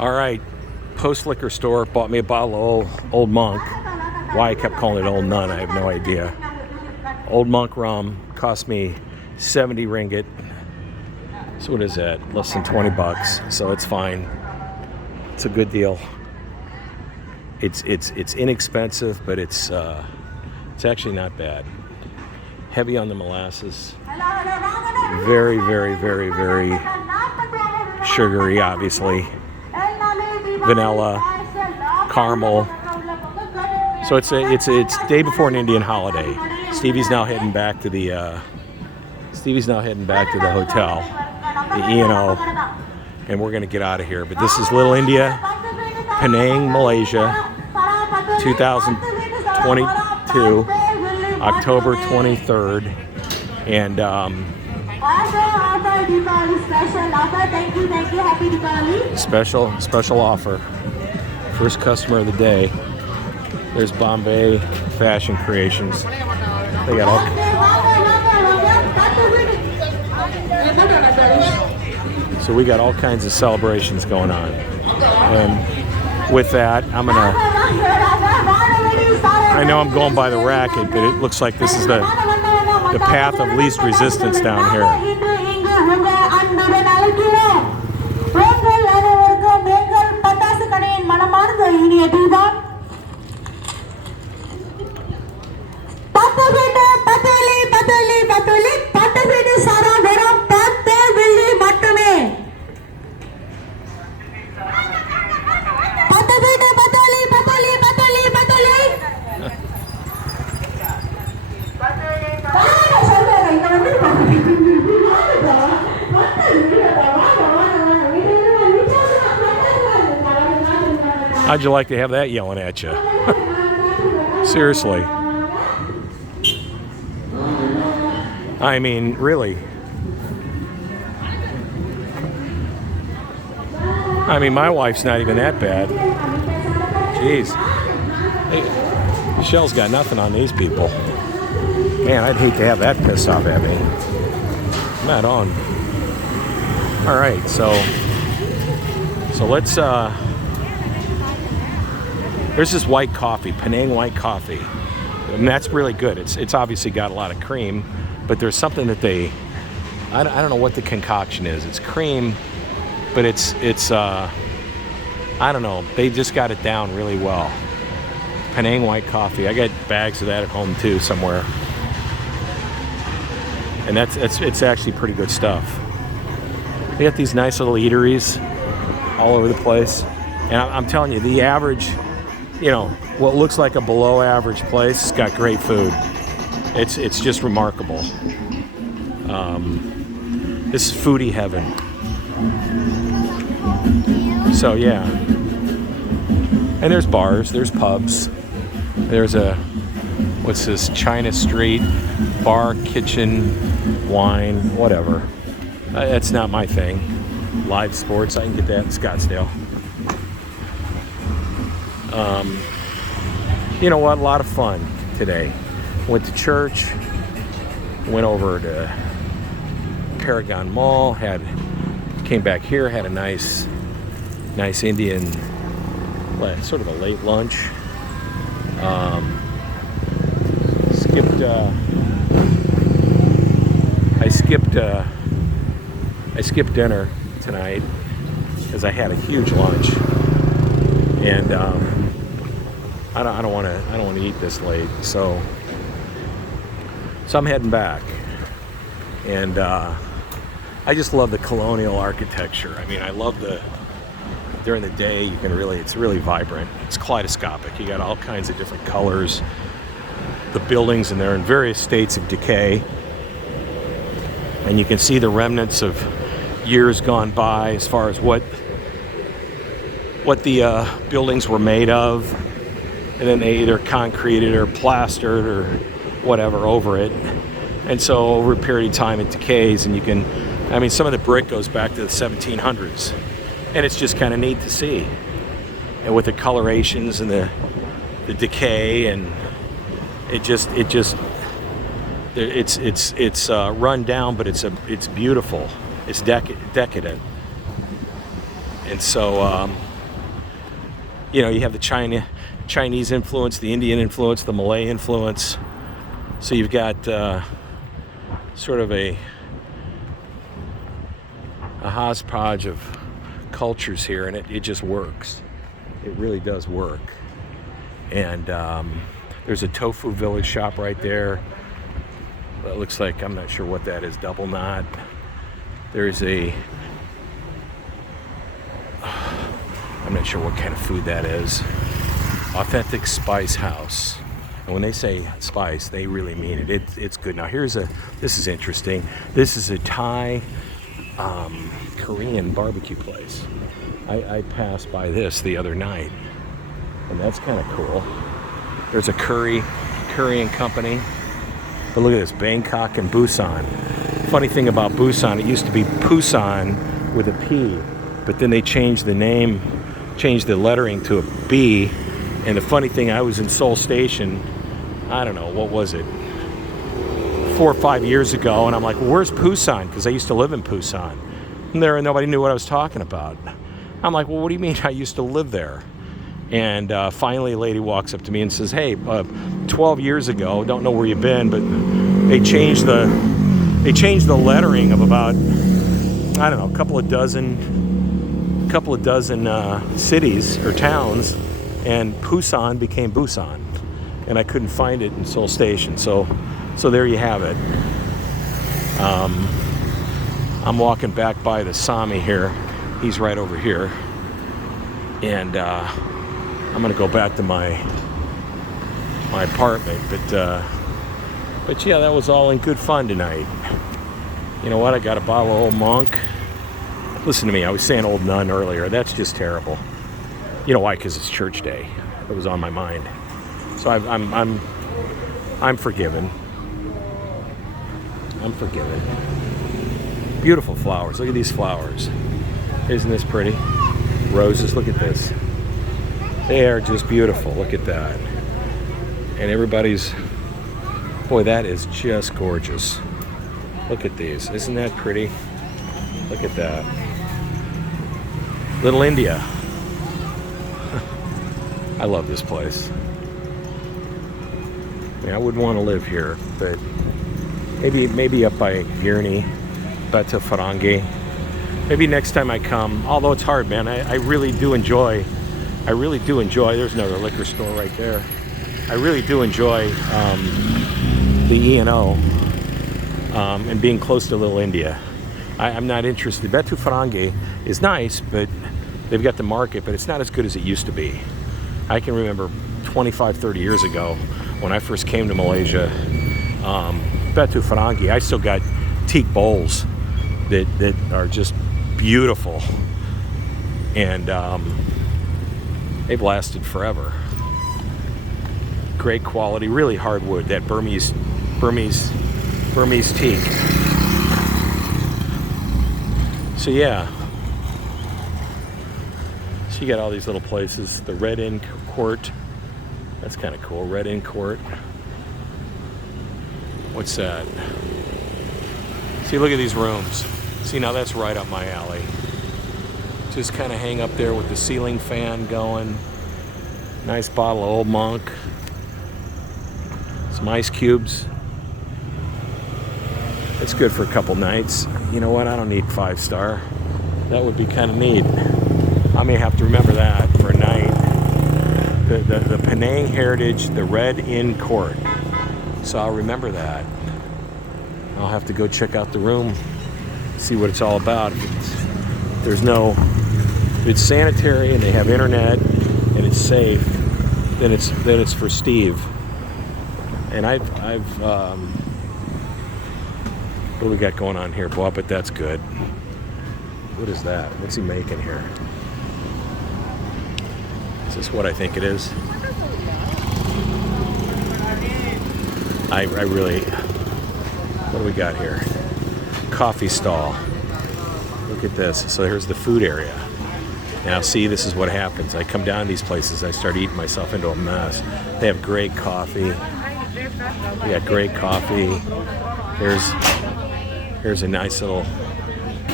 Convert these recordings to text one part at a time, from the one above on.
All right, Post Liquor Store bought me a bottle of Old Monk. Why I kept calling it Old Nun, I have no idea. Old Monk rum cost me 70 ringgit. So what is that? Less than 20 bucks. So it's fine. It's a good deal. It's inexpensive, but it's actually not bad. Heavy on the molasses. Very, very, very, very sugary, obviously. Vanilla, caramel. So it's day before an Indian holiday. Stevie's now heading back to the hotel, the E&O, and we're gonna get out of here. But this is Little India, Penang, Malaysia, 2022, October 23rd, and special offer. First customer of the day. There's Bombay Fashion Creations. They got all. So we got all kinds of celebrations going on. And with that, I know I'm going by the racket, but it looks like this is the path of least resistance down here. How'd you like to have that yelling at you? Seriously. I mean, really. I mean, my wife's not even that bad. Jeez. Hey, Michelle's got nothing on these people. Man, I'd hate to have that pissed off at me. Not on. All right, so let's there's this white coffee, Penang white coffee, and that's really good. It's obviously got a lot of cream, but there's something that I don't know what the concoction is. It's cream, but it's I don't know. They just got it down really well. Penang white coffee. I got bags of that at home too somewhere, and it's actually pretty good stuff. They got these nice little eateries all over the place, and I'm telling you, the average. You know, what looks like a below average place has got great food. It's just remarkable. This is foodie heaven. So yeah. And there's bars, there's pubs. There's what's this, China Street, bar, kitchen, wine, whatever. That's not my thing. Live sports, I can get that in Scottsdale. You know what? A lot of fun today. Went to church. Went over to Paragon Mall. Came back here. Had a nice Indian, sort of a late lunch. I skipped dinner tonight because I had a huge lunch. And I don't want to eat this late, so I'm heading back. And I just love the colonial architecture. I mean, I love during the day it's really vibrant. It's kaleidoscopic. You got all kinds of different colors. The buildings, and they're in various states of decay, and you can see the remnants of years gone by as far as what the buildings were made of, and then they either concreted or plastered or whatever over it. And so over a period of time it decays, and some of the brick goes back to the 1700s, and it's just kind of neat to see. And with the colorations and the decay, and it's run down, but it's beautiful. It's decadent. And so You know, you have the Chinese influence, the Indian influence, the Malay influence. So you've got sort of a hodgepodge of cultures here, and it just works. It really does work. And there's a tofu village shop right there. That looks like, I'm not sure what that is, double knot. There's a, I'm not sure what kind of food that is. Authentic Spice House. And when they say spice, they really mean it. It's good. Now this is interesting. This is a Thai Korean barbecue place. I passed by this the other night, and that's kind of cool. There's a Korean company. But look at this, Bangkok and Busan. Funny thing about Busan, it used to be Busan with a P, but then they changed the name, changed the lettering to a B. And the funny thing, I was in Seoul Station, I don't know, what was it, 4 or 5 years ago, and I'm like, well, where's Busan? Because I used to live in Busan. And nobody knew what I was talking about. I'm like, well, what do you mean I used to live there? And finally a lady walks up to me and says, hey, 12 years ago, don't know where you've been, but they changed the lettering of about, I don't know, a couple of dozen cities or towns, and Busan became Busan. And I couldn't find it in Seoul Station. So there you have it. I'm walking back by the Sami here. He's right over here. And I'm gonna go back to my apartment, but yeah, that was all in good fun tonight. You know what? I got a bottle of Old Monk. Listen to me. I was saying Old Nun earlier. That's just terrible. You know why? Because it's church day. It was on my mind. So I'm forgiven. I'm forgiven. Beautiful flowers. Look at these flowers. Isn't this pretty? Roses. Look at this. They are just beautiful. Look at that. And everybody's, boy, that is just gorgeous. Look at these. Isn't that pretty? Look at that. Little India. I love this place. I mean, I wouldn't want to live here, but maybe up by Gurney, Batu Farangi. Maybe next time I come, although it's hard, man. I really do enjoy, there's another liquor store right there. I really do enjoy the E&O and being close to Little India. I'm not interested. Batu Farangi is nice, but they've got the market, but it's not as good as it used to be. I can remember 25, 30 years ago when I first came to Malaysia, Batu Farangi, I still got teak bowls that are just beautiful, and they've lasted forever. Great quality, really hard wood, that Burmese teak. So yeah, so you got all these little places. The Red Inn Court, that's kind of cool. Red Inn Court. What's that? See, look at these rooms. See, now that's right up my alley. Just kind of hang up there with the ceiling fan going. Nice bottle of Old Monk. Some ice cubes. It's good for a couple nights. You know what? I don't need 5-star. That would be kind of neat. I may have to remember that for a night. The Penang Heritage, the Red Inn Court. So I'll remember that. I'll have to go check out the room, see what it's all about. If it's sanitary and they have internet and it's safe, then it's for Steve. And I've what do we got going on here, Bob? But that's good. What is that? What's he making here? Is this what I think it is? I really, what do we got here? Coffee stall. Look at this. So here's the food area. Now see, this is what happens. I come down to these places, I start eating myself into a mess. They have great coffee. We got great coffee. Here's a nice little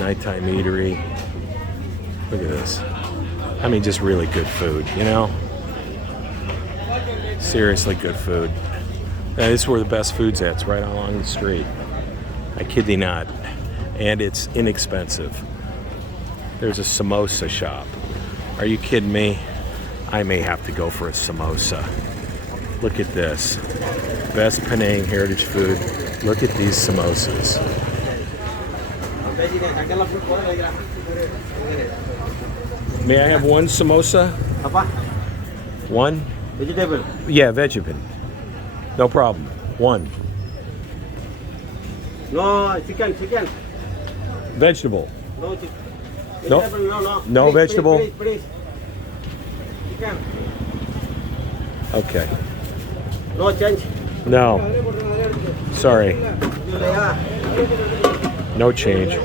nighttime eatery. Look at this. I mean, just really good food, you know? Seriously good food. Now, this is where the best food's at. It's right along the street. I kid thee not. And it's inexpensive. There's a samosa shop. Are you kidding me? I may have to go for a samosa. Look at this. Best Penang heritage food. Look at these samosas. May I have one samosa? One? Vegetable. Yeah, vegetable. No problem. One. No chicken. Vegetable. No chicken. No. Vegetable, No vegetable? Please. Chicken. Okay. No change. No. Sorry. No change.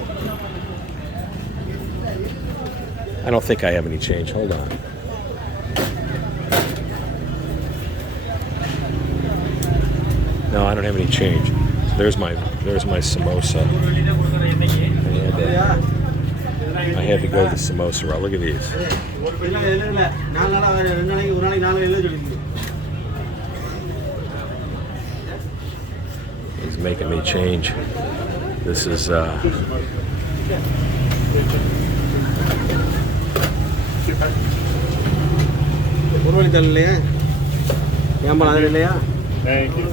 I don't think I have any change. Hold on. No, I don't have any change. So there's my samosa. I had to go to the samosa route. Look at these. He's making me change. This is Thank you.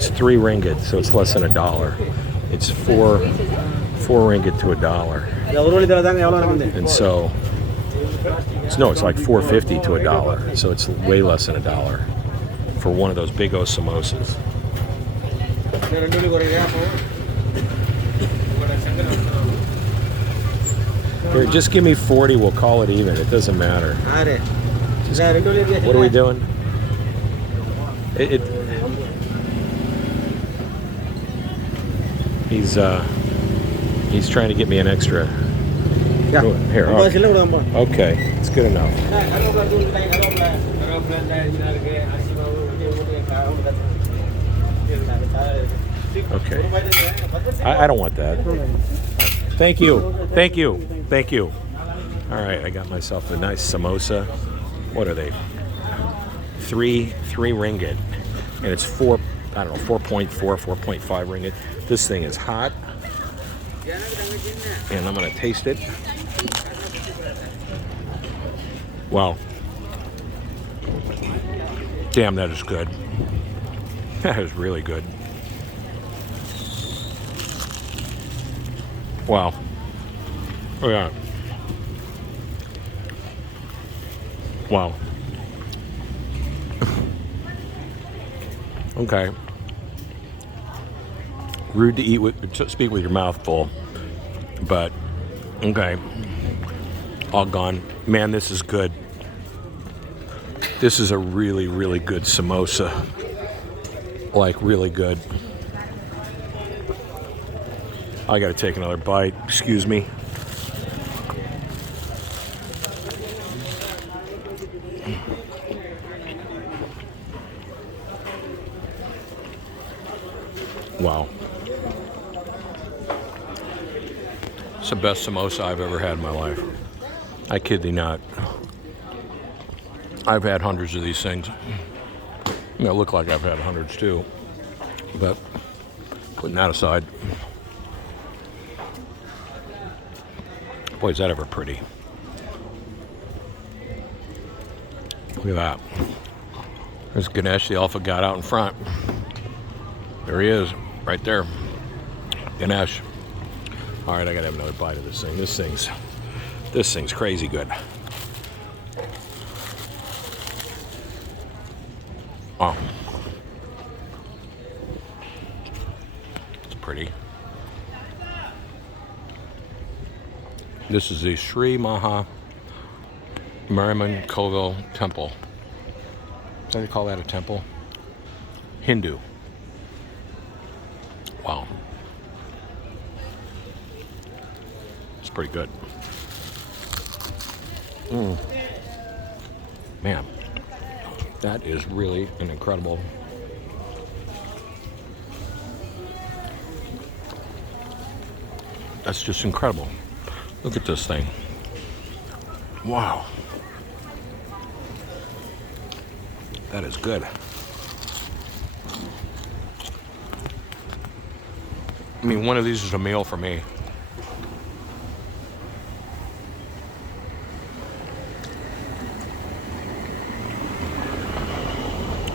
it's 3 ringgit, so it's less than $1. It's 4 ringgit to $1. And so it's like 4.50 to $1. So it's way less than $1 for one of those big O samosas. Here, just give me 40. We'll call it even. It doesn't matter. What are we doing? He's trying to get me an extra. Yeah. Here. Okay, it's good enough. Okay. I don't want that. Thank you. All right, I got myself a nice samosa. What are they? 3 ringgit, and it's 4.5 ringgit. This thing is hot, and I'm gonna taste it. Wow. Damn, that is good. That is really good. Wow. Oh yeah. Wow. Okay. Rude to speak with your mouth full, but okay. All gone. Man, this is good. This is a really, really good samosa. Like, really good. I gotta take another bite. Excuse me. Wow. It's the best samosa I've ever had in my life. I kid thee not. I've had hundreds of these things. It look like I've had hundreds too. But putting that aside, boy, is that ever pretty. Look at that. There's Ganesh, the alpha god, out in front. There he is, right there. Ganesh. All right, I gotta have another bite of this thing. This thing's crazy good. Wow. It's pretty. This is the Sri Maha Mariamman Koval Temple. Do they call that a temple? Hindu. Wow. It's pretty good. Man, that is really an incredible That's just incredible. Look at this thing. Wow. That is good. I mean, one of these is a meal for me.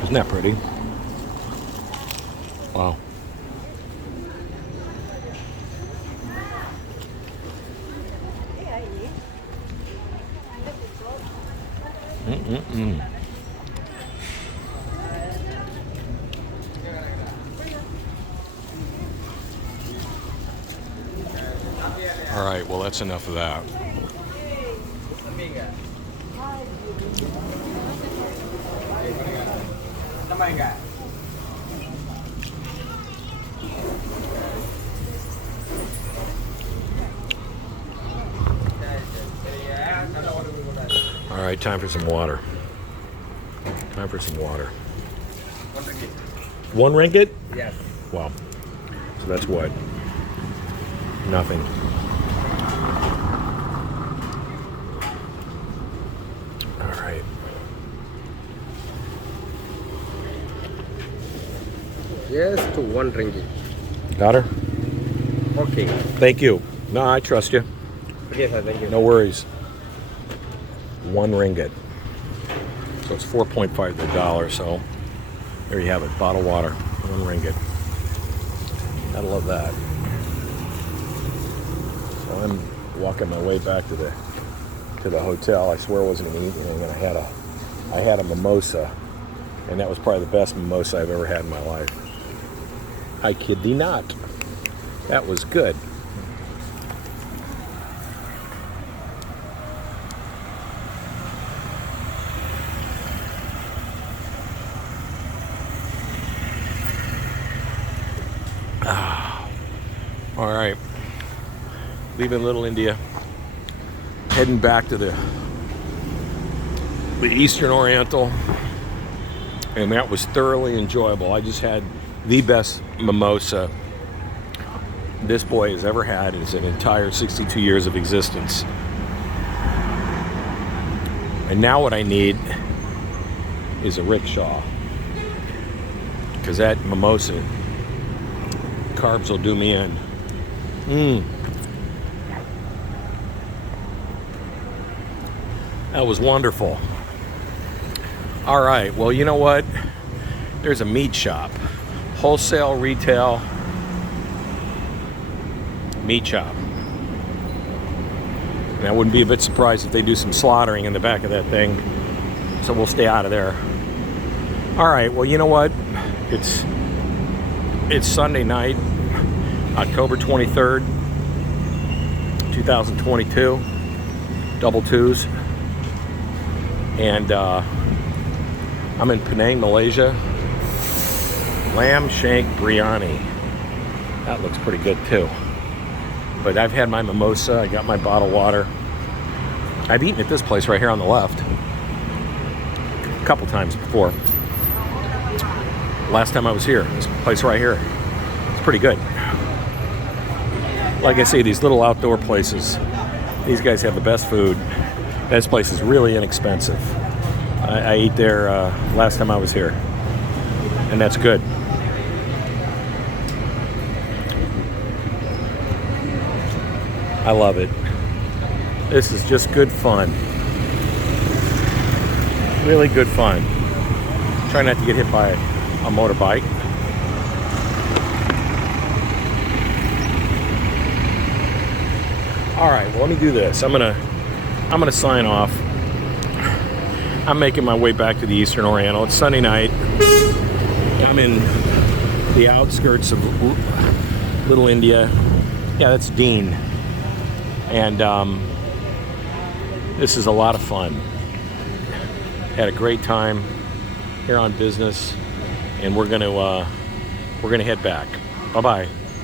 Isn't that pretty? Wow. Mm-mm-mm. All right, well, that's enough of that. All right, time for some water. Time for some water. 1 ringgit? Yes. Wow. So that's what? Nothing. All right. Yes, to 1 ringgit. Got her? Okay. Thank you. No, I trust you. Okay, sir. Thank you. No worries. 1 ringgit. So it's 4.5 to the dollar. So there you have it. Bottled water. 1 ringgit. Gotta love that. So I'm walking my way back to the hotel. I swear I wasn't gonna eat anything, and I had a mimosa, and that was probably the best mimosa I've ever had in my life. I kid thee not. That was good. All right, leaving Little India, heading back to the Eastern Oriental, and that was thoroughly enjoyable. I just had the best mimosa this boy has ever had in his entire 62 years of existence. And now what I need is a rickshaw, because that mimosa, carbs will do me in. That was wonderful. All right, well, you know what? There's a meat shop, wholesale, retail, meat shop. And I wouldn't be a bit surprised if they do some slaughtering in the back of that thing. So we'll stay out of there. All right, well, you know what? It's Sunday night, October 23rd, 2022, double twos. And I'm in Penang, Malaysia. Lamb shank biryani. That looks pretty good too. But I've had my mimosa, I got my bottled water. I've eaten at this place right here on the left a couple times before. Last time I was here, this place right here. It's pretty good. Like I say, these little outdoor places, these guys have the best food. This place is really inexpensive. I ate there last time I was here, and that's good. I love it. This is just good fun. Really good fun. Try not to get hit by a motorbike. All right, well, let me do this. I'm gonna sign off. I'm making my way back to the Eastern Oriental. It's Sunday night. I'm in the outskirts of Little India. Yeah, that's Dean. And this is a lot of fun. Had a great time here on business, and we're gonna head back. Bye-bye.